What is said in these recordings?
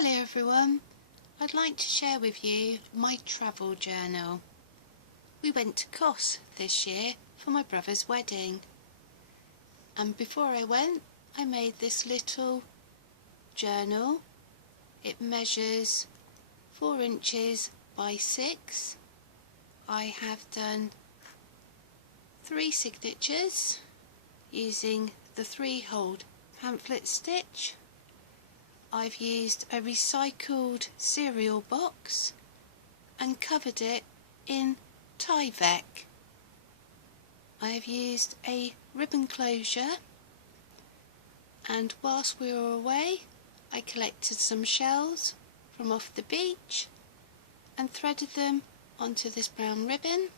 Hello everyone, I'd like to share with you my travel journal. We went to Kos this year for my brother's wedding, and before I went I made this little journal. It measures 4 inches by 6. I have done 3 signatures using the 3-hole pamphlet stitch. I've used a recycled cereal box and covered it in Tyvek. I have used a ribbon closure, and whilst we were away I collected some shells from off the beach and threaded them onto this brown ribbon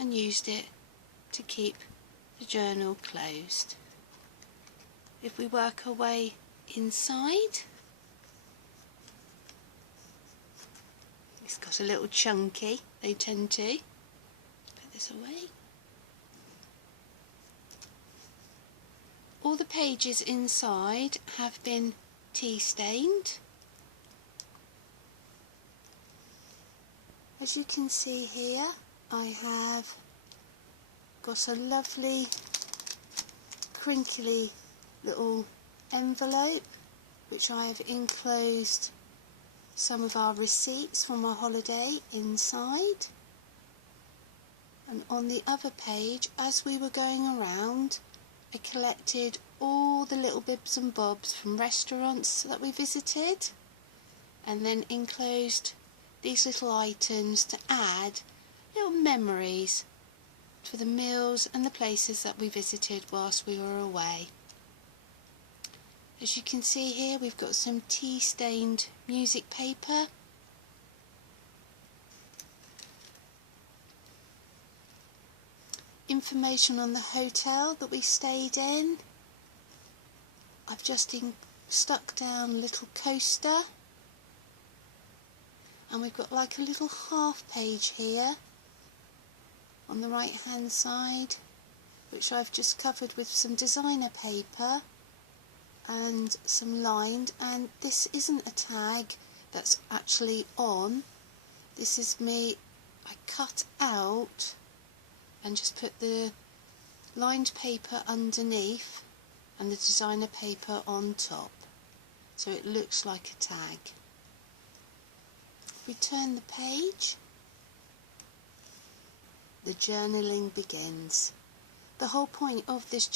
and used it to keep the journal closed. If we work our way inside, it's got a little chunky, they tend to. Put this away. All the pages inside have been tea stained. As you can see here, I have got a lovely crinkly little envelope which I have enclosed some of our receipts from our holiday inside, and on the other page, as we were going around, I collected all the little bibs and bobs from restaurants that we visited and then enclosed these little items to add little memories for the meals and the places that we visited whilst we were away. As you can see here, we've got some tea stained music paper. Information on the hotel that we stayed in. I've just stuck down a little coaster, and we've got like a little half page here on the right hand side, which I've just covered with some designer paper and some lined, and this isn't a tag that's actually on, this is me, I cut out and just put the lined paper underneath and the designer paper on top, so it looks like a tag. If we turn the page, the journaling begins. The whole point of this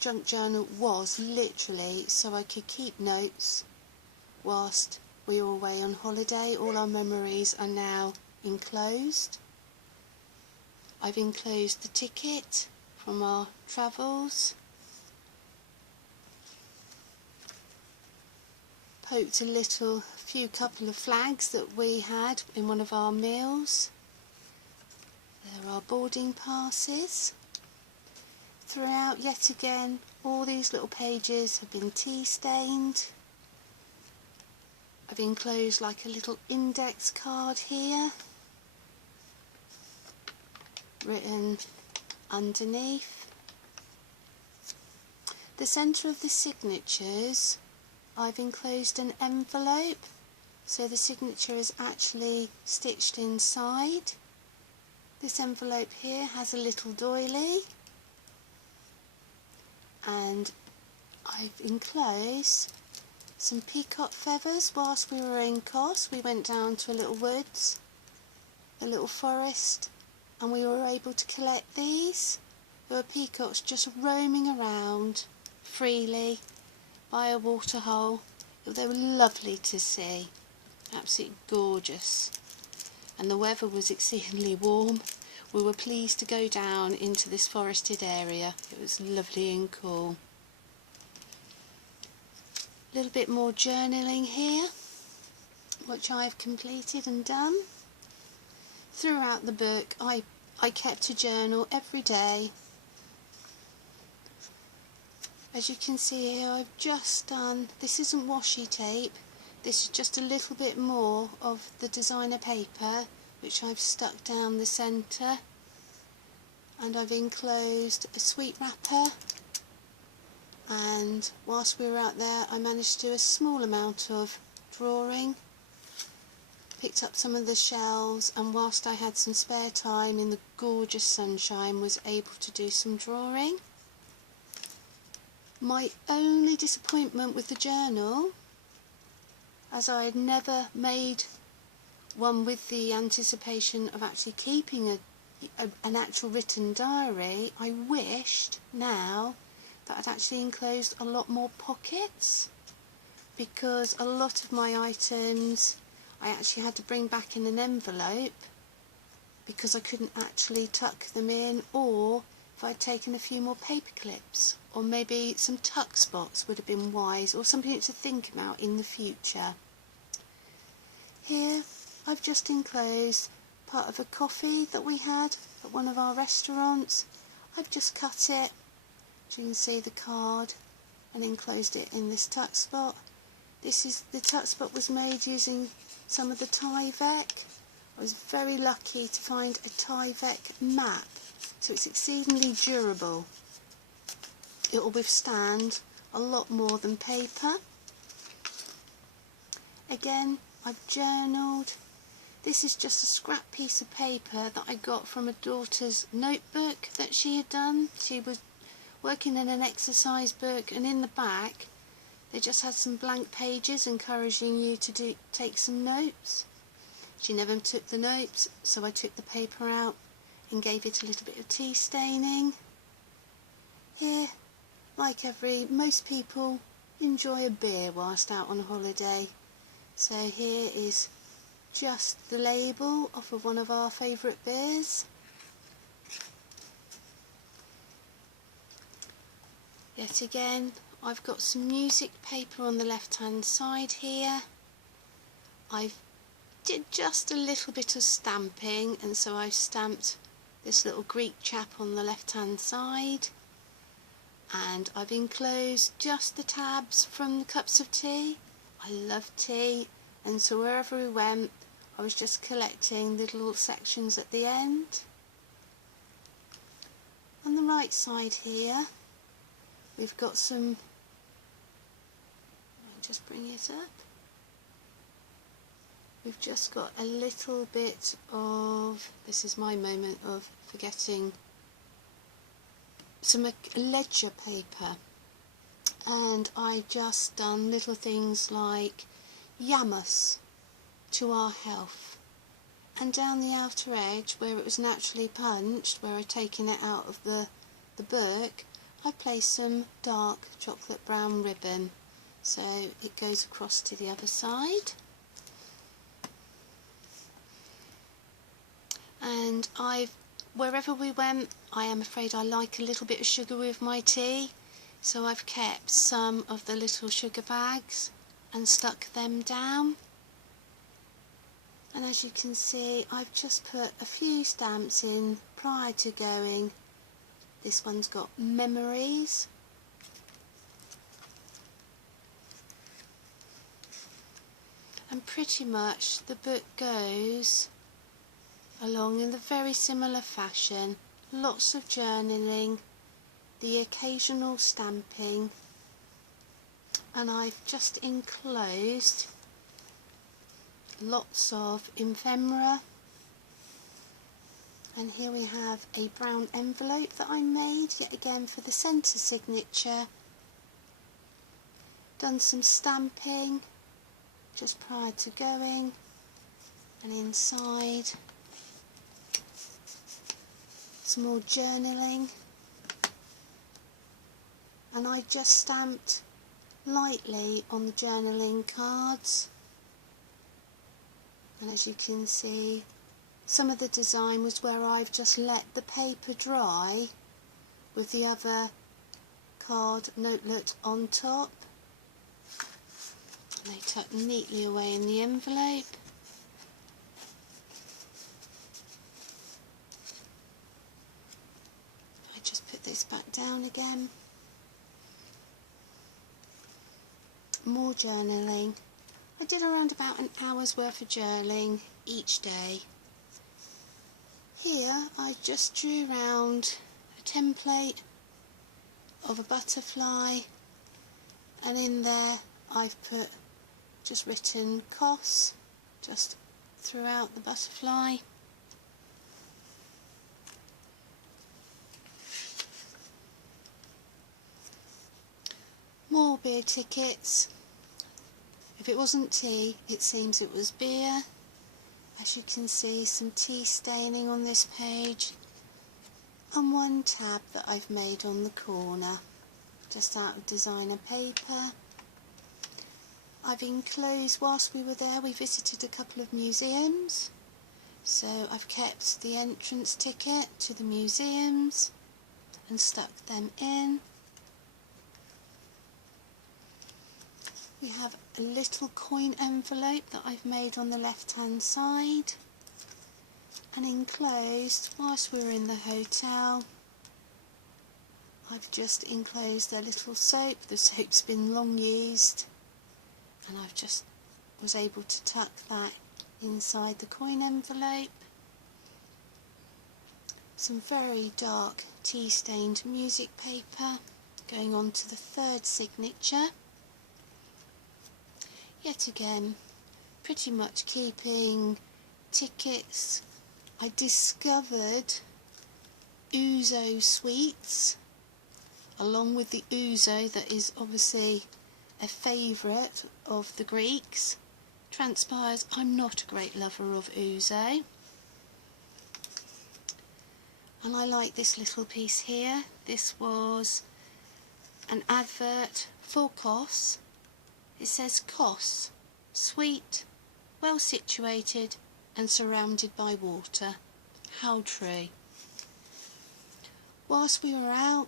junk journal was literally so I could keep notes whilst we were away on holiday. All our memories are now enclosed. I've enclosed the ticket from our travels, poked a couple of flags that we had in one of our meals. There are boarding passes. Throughout, yet again, all these little pages have been tea stained. I've enclosed like a little index card here, written underneath. The centre of the signatures, I've enclosed an envelope, so the signature is actually stitched inside. This envelope here has a little doily, and I've enclosed some peacock feathers. Whilst we were in Kos, we went down to a little woods, a little forest, and we were able to collect these. There were peacocks just roaming around freely by a waterhole. They were lovely to see, absolutely gorgeous, and the weather was exceedingly warm. We were pleased to go down into this forested area. It was lovely and cool. A little bit more journaling here, which I've completed and done. Throughout the book I kept a journal every day. As you can see here, I've just done, this isn't washi tape, this is just a little bit more of the designer paper which I've stuck down the centre, and I've enclosed a sweet wrapper and whilst we were out there I managed to do a small amount of drawing. Picked up some of the shells, and whilst I had some spare time in the gorgeous sunshine was able to do some drawing. My only disappointment with the journal, as I had never made one with the anticipation of actually keeping an actual written diary, I wished now that I'd actually enclosed a lot more pockets, because a lot of my items I actually had to bring back in an envelope because I couldn't actually tuck them in, or if I'd taken a few more paper clips, or maybe some tuck spots would have been wise, or something to think about in the future. Here I've just enclosed part of a coffee that we had at one of our restaurants. I've just cut it, as you can see, the card, and enclosed it in this tuck spot. The tuck spot was made using some of the Tyvek. I was very lucky to find a Tyvek map, so it's exceedingly durable. It will withstand a lot more than paper. Again, I've journaled. This is just a scrap piece of paper that I got from a daughter's notebook that she had done. She was working in an exercise book, and in the back they just had some blank pages encouraging you to take some notes. She never took the notes, so I took the paper out and gave it a little bit of tea staining. Here, like most people, enjoy a beer whilst out on holiday. So here is just the label off of one of our favourite beers. Yet again, I've got some music paper on the left hand side here. I've did just a little bit of stamping, and so I've stamped this little Greek chap on the left hand side, and I've enclosed just the tabs from the cups of tea. I love tea, and so wherever we went I was just collecting the little sections at the end. On the right side here we've got some, I'll just bring it up. We've just got a little bit of, this is my moment of forgetting, some ledger paper, and I've just done little things like yamas to our health, and down the outer edge where it was naturally punched, where I'd taken it out of the book, I placed some dark chocolate brown ribbon so it goes across to the other side. And wherever we went, I am afraid I like a little bit of sugar with my tea, so I've kept some of the little sugar bags and stuck them down. And as you can see, I've just put a few stamps in prior to going. This one's got memories. And pretty much the book goes along in a very similar fashion. Lots of journaling, the occasional stamping, and I've just enclosed lots of ephemera. And here we have a brown envelope that I made, yet again for the centre signature. Done some stamping just prior to going, and inside some more journaling, and I just stamped lightly on the journaling cards. And as you can see, some of the design was where I've just let the paper dry with the other card notelet on top. And they tuck neatly away in the envelope. I just put this back down again. More journaling. I did around about an hour's worth of journaling each day. Here I just drew around a template of a butterfly and in there I've just written Kos just throughout the butterfly. More beer tickets. If it wasn't tea, it seems it was beer. As you can see, some tea staining on this page, and one tab that I've made on the corner, just out of designer paper. I've enclosed, whilst we were there, we visited a couple of museums, so I've kept the entrance ticket to the museums and stuck them in. We have a little coin envelope that I've made on the left hand side, and enclosed, whilst we were in the hotel, I've just enclosed a little soap. The soap's been long used, and I've just was able to tuck that inside the coin envelope. Some very dark tea stained music paper going on to the third signature. Yet again, pretty much keeping tickets. I discovered ouzo sweets along with the ouzo that is obviously a favourite of the Greeks. Transpires I'm not a great lover of ouzo, and I like this little piece here. This was an advert for Kos. It says Kos, sweet, well situated and surrounded by water. How true. Whilst we were out,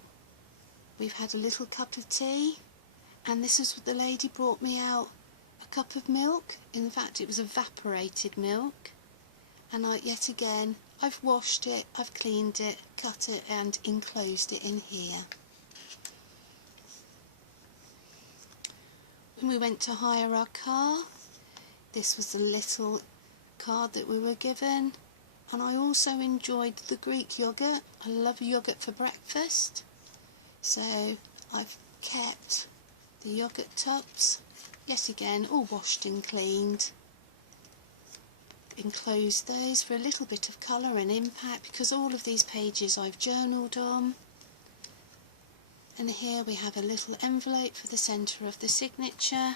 we've had a little cup of tea, and this is what the lady brought me out, a cup of milk. In fact, it was evaporated milk, and yet again I've washed it, I've cleaned it, cut it and enclosed it in here. When we went to hire our car, this was the little card that we were given, and I also enjoyed the Greek yoghurt. I love yoghurt for breakfast, so I've kept the yoghurt tubs, yet again all washed and cleaned. Enclosed those for a little bit of colour and impact, because all of these pages I've journaled on. And here we have a little envelope for the centre of the signature,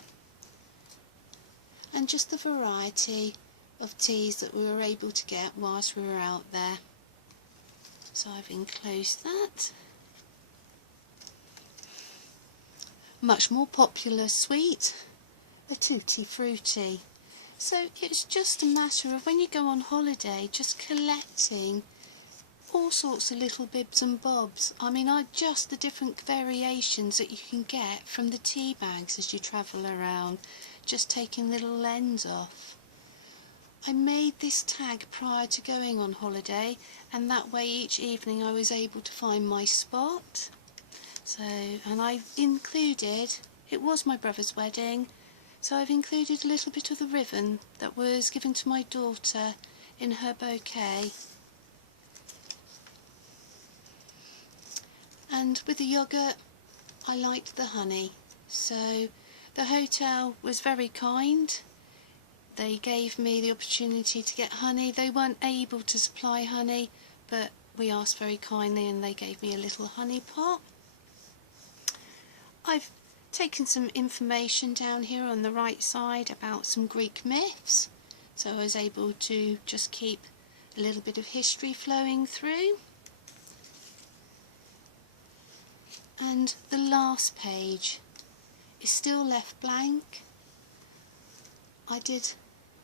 and just the variety of teas that we were able to get whilst we were out there. So I've enclosed that. Much more popular sweet, a tutti frutti. So it's just a matter of, when you go on holiday, just collecting all sorts of little bibs and bobs. I mean, just the different variations that you can get from the tea bags as you travel around, just taking little ends off. I made this tag prior to going on holiday, and that way each evening I was able to find my spot. So, and I included, it was my brother's wedding, so I've included a little bit of the ribbon that was given to my daughter in her bouquet. And with the yoghurt, I liked the honey, so the hotel was very kind. They gave me the opportunity to get honey. They weren't able to supply honey, but we asked very kindly and they gave me a little honey pot. I've taken some information down here on the right side about some Greek myths, so I was able to just keep a little bit of history flowing through. And the last page is still left blank.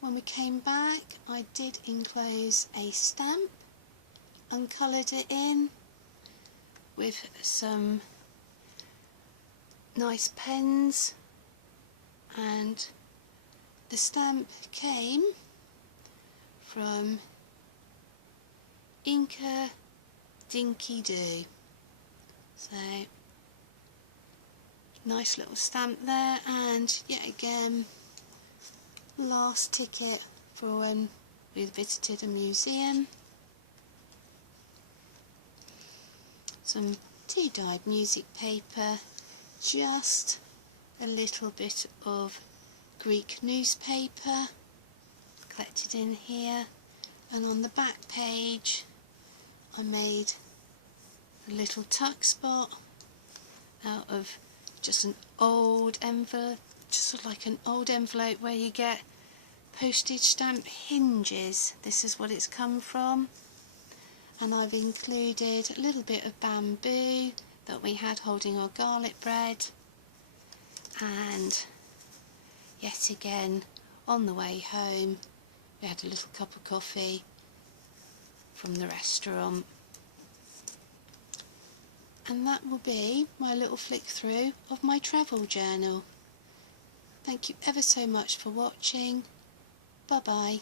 When we came back, I did enclose a stamp and coloured it in with some nice pens, and the stamp came from Inca Dinky Doo. So nice little stamp there, and yet again last ticket for when we visited a museum. Some tea dyed music paper just a little bit of Greek newspaper collected in here, and on the back page I made a little tuck spot out of just an old envelope, just like an old envelope where you get postage stamp hinges. This is what it's come from. And I've included a little bit of bamboo that we had holding our garlic bread, and yet again on the way home we had a little cup of coffee from the restaurant. And that will be my little flick through of my travel journal. Thank you ever so much for watching. Bye bye.